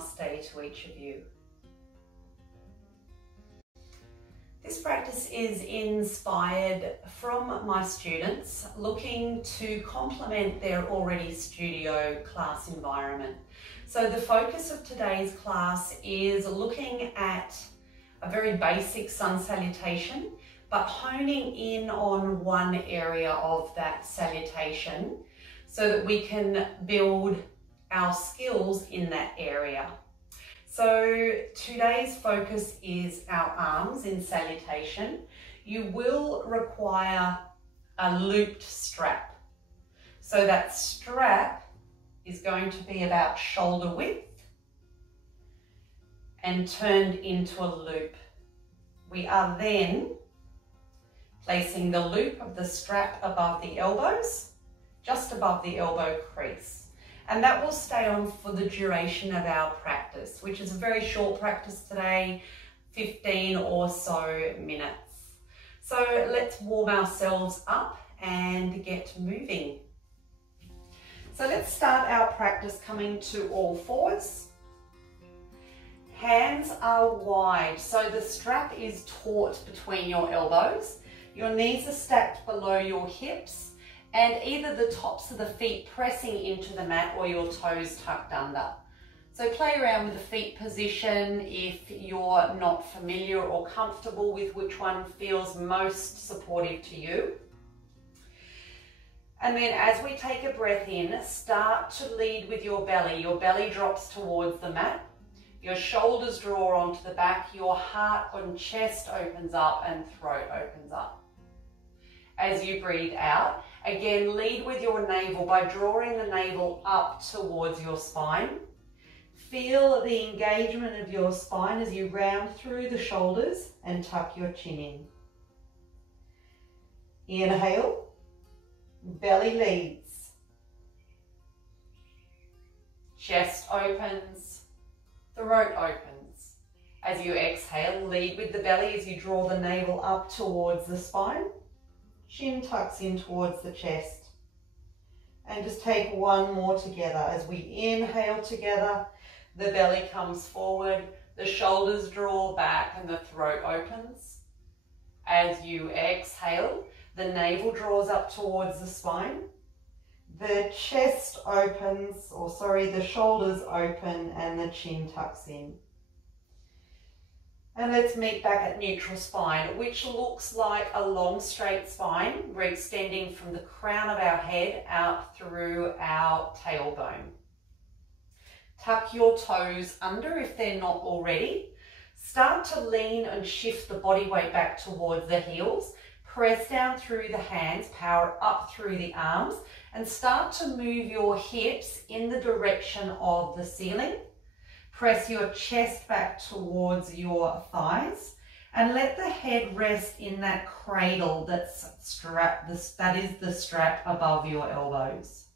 namaste to each of you. This practice is inspired from my students looking to complement their already studio class environment. So the focus of today's class is looking at a very basic sun salutation, but honing in on one area of that salutation so that we can build our skills in that area. So today's focus is our arms in salutation. You will require a looped strap. So that strap is going to be about shoulder width and turned into a loop. We are then placing the loop of the strap above the elbows, just above the elbow crease. And that will stay on for the duration of our practice, which is a very short practice today, 15 or so minutes. So let's warm ourselves up and get moving. So let's start our practice coming to all fours. Hands are wide, so the strap is taut between your elbows. Your knees are stacked below your hips, and either the tops of the feet pressing into the mat or your toes tucked under. So play around with the feet position if you're not familiar or comfortable with which one feels most supportive to you. And then as we take a breath in, start to lead with your belly. Your belly drops towards the mat. Your shoulders draw onto the back. Your heart and chest opens up and throat opens up. As you breathe out, again, lead with your navel by drawing the navel up towards your spine. Feel the engagement of your spine as you round through the shoulders and tuck your chin in. Inhale, belly leads. Chest opens, throat opens. As you exhale, lead with the belly as you draw the navel up towards the spine. Chin tucks in towards the chest. And just take one more together. As we inhale together, the belly comes forward, the shoulders draw back and the throat opens. As you exhale, the navel draws up towards the spine. The chest opens, the shoulders open and the chin tucks in. And let's meet back at neutral spine, which looks like a long straight spine. We're extending from the crown of our head out through our tailbone. Tuck your toes under if they're not already. Start to lean and shift the body weight back towards the heels. Press down through the hands, power up through the arms, and start to move your hips in the direction of the ceiling. Press your chest back towards your thighs and let the head rest in that cradle that's strapped, that is the strap above your elbows.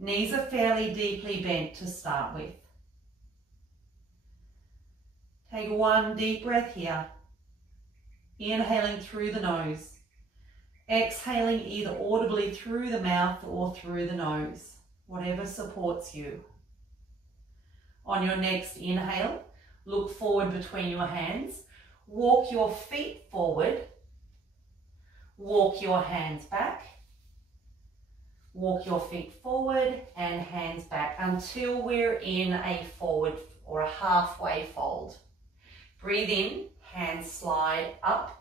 Knees are fairly deeply bent to start with. Take one deep breath here. Inhaling through the nose. Exhaling either audibly through the mouth or through the nose, whatever supports you. On your next inhale, look forward between your hands. Walk your feet forward. Walk your hands back. Walk your feet forward and hands back until we're in a forward or a halfway fold. Breathe in, hands slide up.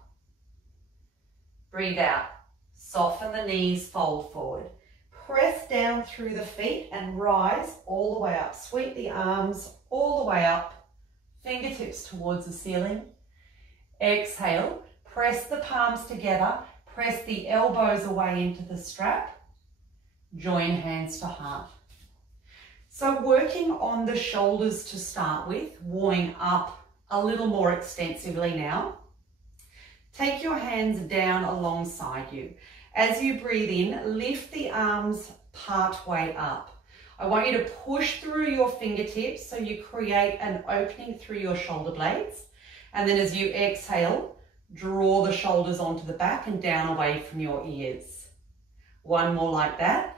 Breathe out, soften the knees, fold forward. Press down through the feet and rise all the way up. Sweep the arms all the way up, fingertips towards the ceiling. Exhale, press the palms together, press the elbows away into the strap. Join hands to heart. So working on the shoulders to start with, warming up a little more extensively now. Take your hands down alongside you. As you breathe in, lift the arms part way up. I want you to push through your fingertips so you create an opening through your shoulder blades. And then as you exhale, draw the shoulders onto the back and down away from your ears. One more like that.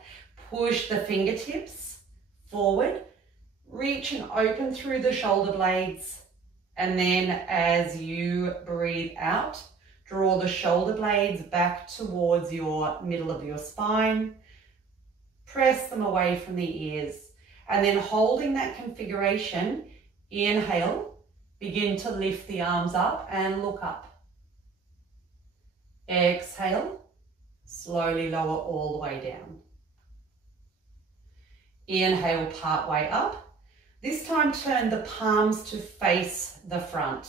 Push the fingertips forward. Reach and open through the shoulder blades. And then as you breathe out, draw the shoulder blades back towards your middle of your spine. Press them away from the ears. And then holding that configuration, inhale, begin to lift the arms up and look up. Exhale, slowly lower all the way down. Inhale, part way up. This time turn the palms to face the front.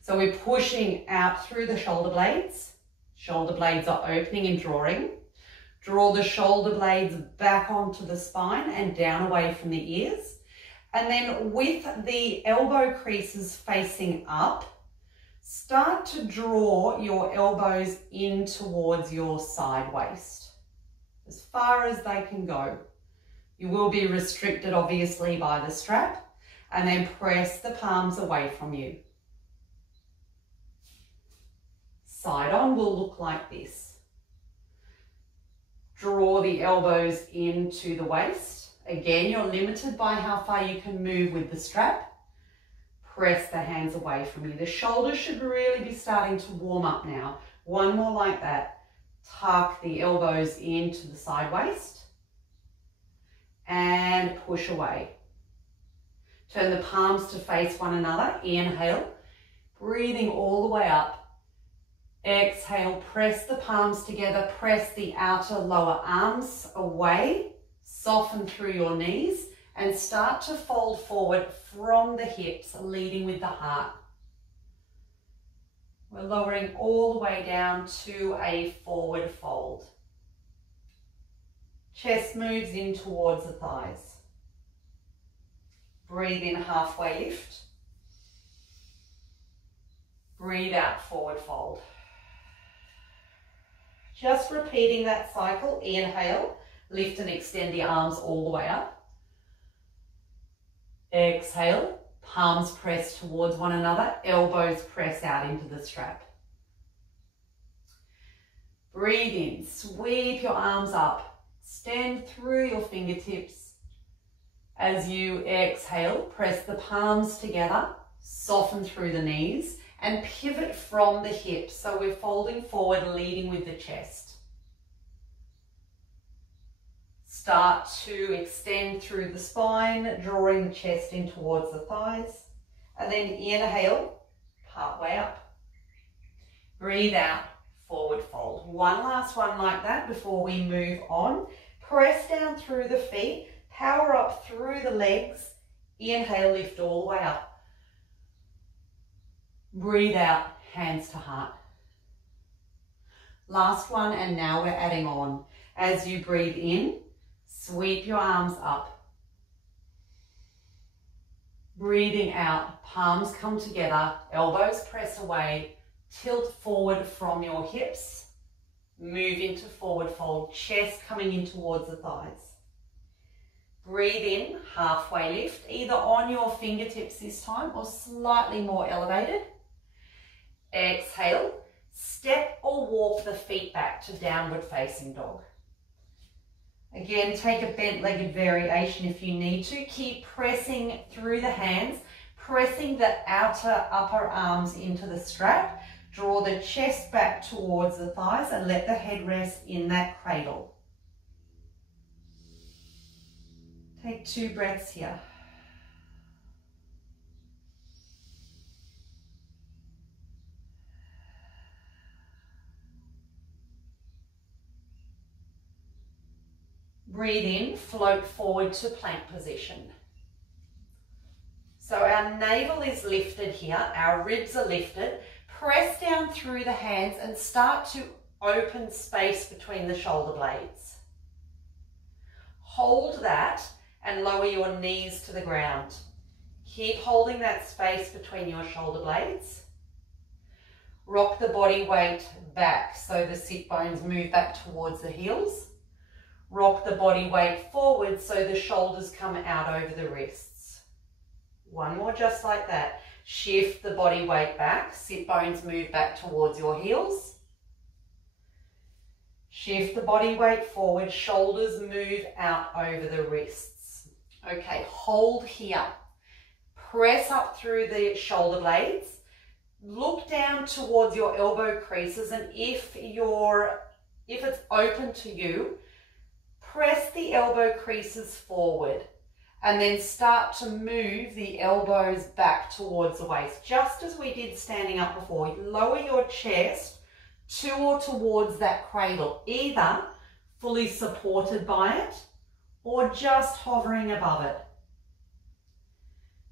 So we're pushing out through the shoulder blades. Shoulder blades are opening and drawing. Draw the shoulder blades back onto the spine and down away from the ears. And then with the elbow creases facing up, start to draw your elbows in towards your side waist, as far as they can go. You will be restricted obviously by the strap, and then press the palms away from you. Side on will look like this. Draw the elbows into the waist. Again, you're limited by how far you can move with the strap. Press the hands away from you. The shoulders should really be starting to warm up now. One more like that. Tuck the elbows into the side waist and push away. Turn the palms to face one another. Inhale, breathing all the way up. Exhale, press the palms together, press the outer lower arms away, soften through your knees and start to fold forward from the hips, leading with the heart. We're lowering all the way down to a forward fold. Chest moves in towards the thighs. Breathe in, halfway lift. Breathe out, forward fold. Just repeating that cycle. Inhale, lift and extend the arms all the way up. Exhale, palms press towards one another, elbows press out into the strap. Breathe in, sweep your arms up, stand through your fingertips. As you exhale, press the palms together, soften through the knees and pivot from the hips. So we're folding forward, leading with the chest. Start to extend through the spine, drawing the chest in towards the thighs. And then inhale, part way up. Breathe out, forward fold. One last one like that before we move on. Press down through the feet, power up through the legs. Inhale, lift all the way up. Breathe out, hands to heart. Last one, and now we're adding on. As you breathe in, sweep your arms up. Breathing out, palms come together, elbows press away, tilt forward from your hips, move into forward fold, chest coming in towards the thighs. Breathe in, halfway lift, either on your fingertips this time or slightly more elevated. Exhale, step or walk the feet back to downward facing dog. Again, take a bent-legged variation if you need to. Keep pressing through the hands, pressing the outer upper arms into the strap. Draw the chest back towards the thighs and let the head rest in that cradle. Take 2 breaths here. Breathe in, float forward to plank position. So our navel is lifted here, our ribs are lifted. Press down through the hands and start to open space between the shoulder blades. Hold that and lower your knees to the ground. Keep holding that space between your shoulder blades. Rock the body weight back so the sit bones move back towards the heels. Rock the body weight forward so the shoulders come out over the wrists. One more just like that. Shift the body weight back, sit bones move back towards your heels. Shift the body weight forward, shoulders move out over the wrists. Okay, hold here. Press up through the shoulder blades. Look down towards your elbow creases, and if it's open to you, press the elbow creases forward and then start to move the elbows back towards the waist, just as we did standing up before. Lower your chest to or towards that cradle, either fully supported by it or just hovering above it.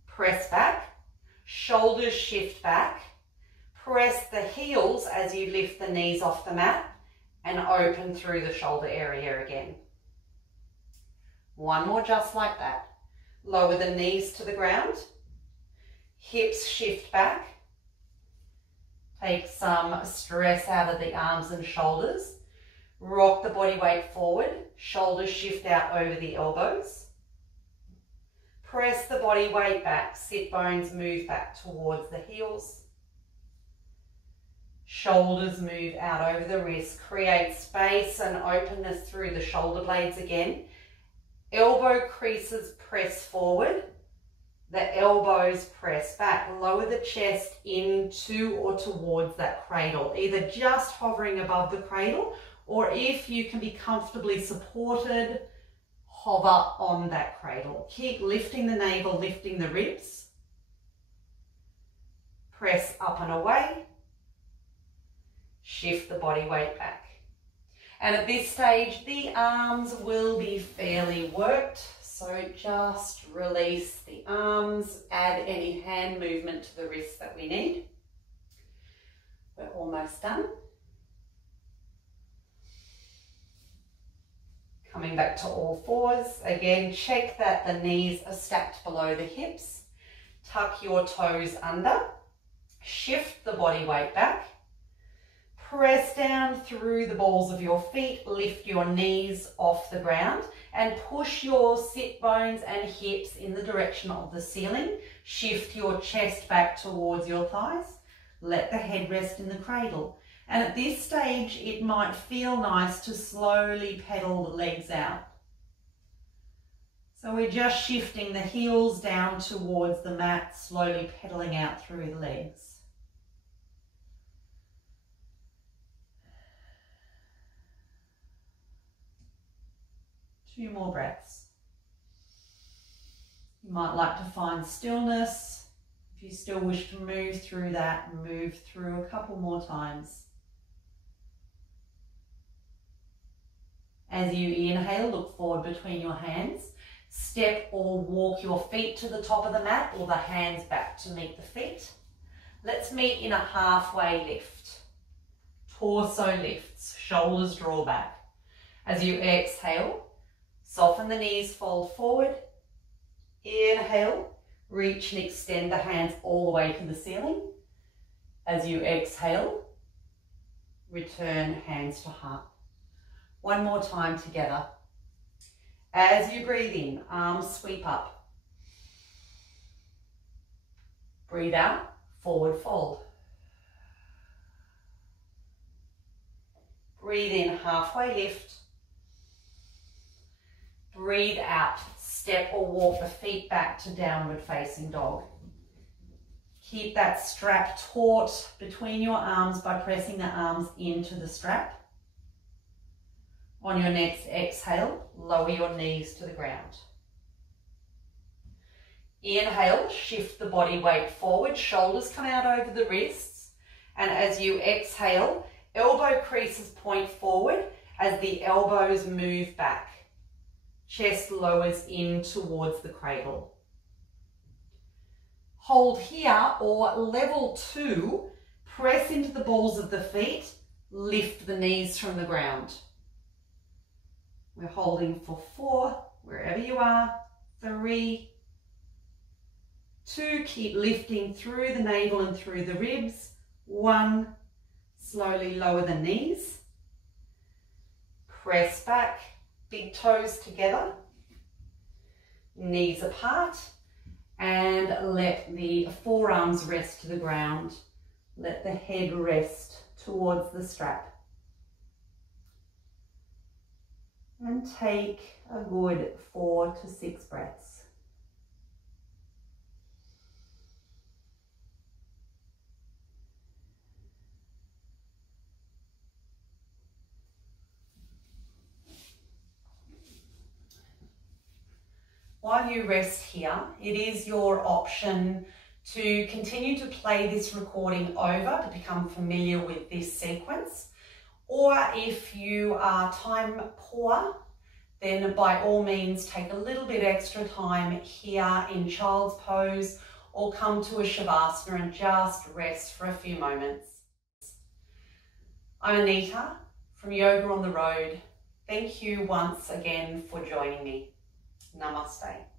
Press back, shoulders shift back, press the heels as you lift the knees off the mat and open through the shoulder area again. One more just like that. Lower the knees to the ground, hips shift back, take some stress out of the arms and shoulders, rock the body weight forward, shoulders shift out over the elbows, press the body weight back, sit bones move back towards the heels, shoulders move out over the wrists, create space and openness through the shoulder blades again. Elbow creases press forward, the elbows press back. Lower the chest into or towards that cradle, either just hovering above the cradle, or if you can be comfortably supported, hover on that cradle. Keep lifting the navel, lifting the ribs. Press up and away. Shift the body weight back. And at this stage, the arms will be fairly worked. So just release the arms, add any hand movement to the wrists that we need. We're almost done. Coming back to all fours. Again, check that the knees are stacked below the hips. Tuck your toes under. Shift the body weight back. Press down through the balls of your feet, lift your knees off the ground and push your sit bones and hips in the direction of the ceiling. Shift your chest back towards your thighs. Let the head rest in the cradle. And at this stage, it might feel nice to slowly pedal the legs out. So we're just shifting the heels down towards the mat, slowly pedaling out through the legs. 2 more breaths. You might like to find stillness. If you still wish to move through that, move through a couple more times. As you inhale, look forward between your hands. Step or walk your feet to the top of the mat or the hands back to meet the feet. Let's meet in a halfway lift. Torso lifts, shoulders draw back. As you exhale, soften the knees, fold forward. Inhale, reach and extend the hands all the way to the ceiling. As you exhale, return hands to heart. One more time together. As you breathe in, arms sweep up. Breathe out, forward fold. Breathe in, halfway lift. Breathe out, step or walk the feet back to downward facing dog. Keep that strap taut between your arms by pressing the arms into the strap. On your next exhale, lower your knees to the ground. Inhale, shift the body weight forward, shoulders come out over the wrists. And as you exhale, elbow creases point forward as the elbows move back. Chest lowers in towards the cradle. Hold here, or level 2, press into the balls of the feet, lift the knees from the ground. We're holding for 4, wherever you are, 3, 2, keep lifting through the navel and through the ribs, 1, slowly lower the knees, press back, big toes together, knees apart, and let the forearms rest to the ground. Let the head rest towards the strap. And take a good 4 to 6 breaths. while you rest here, it is your option to continue to play this recording over to become familiar with this sequence. Or if you are time poor, then by all means take a little bit extra time here in child's pose or come to a Savasana and just rest for a few moments. I'm Anita from Yoga on the Road. Thank you once again for joining me. Namaste.